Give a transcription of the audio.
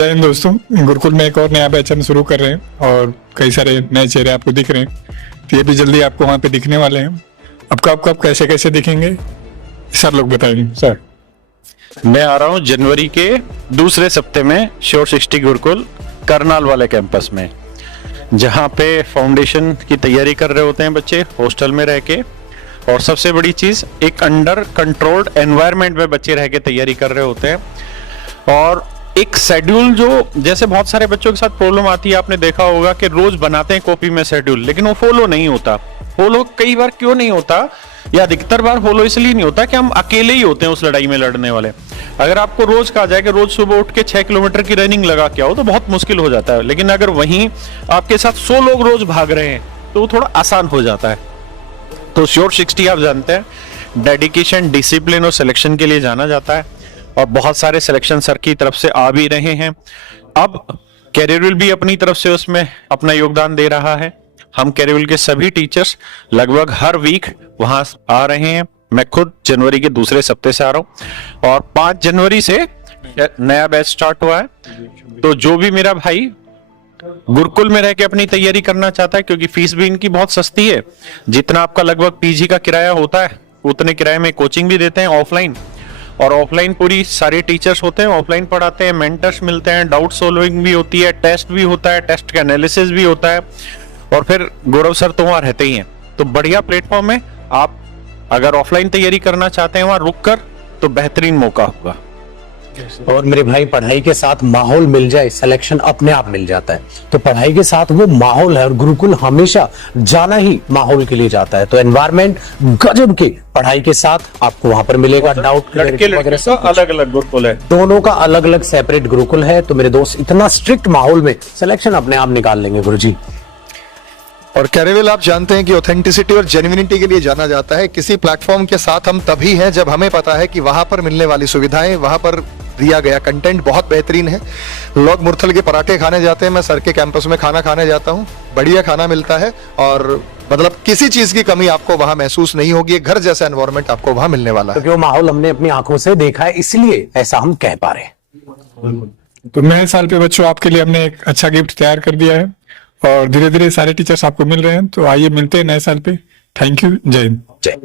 जय हिंद दोस्तों, गुरुकुल में एक और नया बैच हम शुरू कर रहे हैं और कई सारे नए चेहरे आपको दिख रहे हैं। तो ये भी जल्दी आपको वहाँ पे दिखने वाले हैं। अब कब कैसे कैसे दिखेंगे सर लोग बताएंगे। सर मैं आ रहा हूँ जनवरी के दूसरे सप्ते में श्योर 60 गुरुकुल करनाल वाले कैंपस में, जहाँ पे फाउंडेशन की तैयारी कर रहे होते हैं बच्चे हॉस्टल में रह के। और सबसे बड़ी चीज, एक अंडर कंट्रोल्ड एनवायरनमेंट में बच्चे रह के तैयारी कर रहे होते हैं। और एक शेड्यूल, जो जैसे बहुत सारे बच्चों के साथ प्रॉब्लम आती है, आपने देखा होगा कि रोज बनाते हैं कॉपी में शेड्यूल, लेकिन वो फॉलो नहीं होता। फॉलो कई बार क्यों नहीं होता, या अधिकतर बार फॉलो इसलिए नहीं होता कि हम अकेले ही होते हैं उस लड़ाई में लड़ने वाले। अगर आपको रोज कहा जाए कि रोज सुबह उठ के 6 किलोमीटर की रनिंग लगा के आओ तो बहुत मुश्किल हो जाता है, लेकिन अगर वहीं आपके साथ 100 लोग रोज भाग रहे हैं तो वो थोड़ा आसान हो जाता है। तो श्योर 60 आप जानते हैं, डेडिकेशन, डिसिप्लिन और सिलेक्शन के लिए जाना जाता है, और बहुत सारे सिलेक्शन सर की तरफ से आ भी रहे हैं। अब कैरियर भी अपनी तरफ से उसमें अपना योगदान दे रहा है। हम कैरियर के सभी टीचर्स लगभग हर वीक वहां आ रहे हैं। मैं खुद जनवरी के दूसरे सप्ते से आ रहा हूं, और 5 जनवरी से नया बैच स्टार्ट हुआ है। तो जो भी मेरा भाई गुरुकुल में रह के अपनी तैयारी करना चाहता है, क्योंकि फीस भी इनकी बहुत सस्ती है, जितना आपका लगभग पीजी का किराया होता है उतने किराए में कोचिंग भी देते हैं ऑफलाइन। और ऑफलाइन पूरी सारे टीचर्स होते हैं, ऑफलाइन पढ़ाते हैं, मेंटर्स मिलते हैं, डाउट सॉल्विंग भी होती है, टेस्ट भी होता है, टेस्ट का एनालिसिस भी होता है, और फिर गौरव सर तो वहां रहते ही हैं। तो बढ़िया प्लेटफॉर्म है। आप अगर ऑफलाइन तैयारी करना चाहते हैं वहां रुक कर, तो बेहतरीन मौका होगा। और मेरे भाई, पढ़ाई के साथ माहौल मिल जाए, सिलेक्शन अपने आप मिल जाता है। तो पढ़ाई के साथ वो माहौल है, और गुरुकुल हमेशा जाना ही माहौल के लिए जाता है। तो एनवायरनमेंट गजब की पढ़ाई के साथ आपको वहां पर मिलेगा। डाउट लड़के का अलग अलग गुरुकुल है, दोनों का अलग अलग सेपरेट गुरुकुल है। तो मेरे दोस्त, इतना स्ट्रिक्ट माहौल में सिलेक्शन अपने आप निकाल लेंगे गुरुजी। और कैरेविल आप जानते हैं कि ऑथेंटिसिटी और जेन्युइनिटी के लिए जाना जाता है। किसी प्लेटफॉर्म के साथ हम तभी हैं जब हमें पता है कि वहां पर मिलने वाली सुविधाएं, वहां पर दिया गया कंटेंट बहुत बेहतरीन है। लोग मुरथल के पराठे खाने जाते हैं, मैं सर के कैंपस में खाना खाने जाता हूं, बढ़िया खाना मिलता है, और मतलब किसी चीज की कमी आपको वहां महसूस नहीं होगी। घर जैसा एनवायरनमेंट आपको वहां मिलने वाला है, क्योंकि वो माहौल हमने अपनी आंखों से देखा है, इसलिए ऐसा हम कह पा रहे हैं। तो नए साल पे बच्चों आपके लिए हमने एक अच्छा गिफ्ट तैयार कर दिया है, और धीरे धीरे सारे टीचर्स आपको मिल रहे हैं। तो आइए मिलते हैं नए साल पे। Thank you. जय हिंद। जय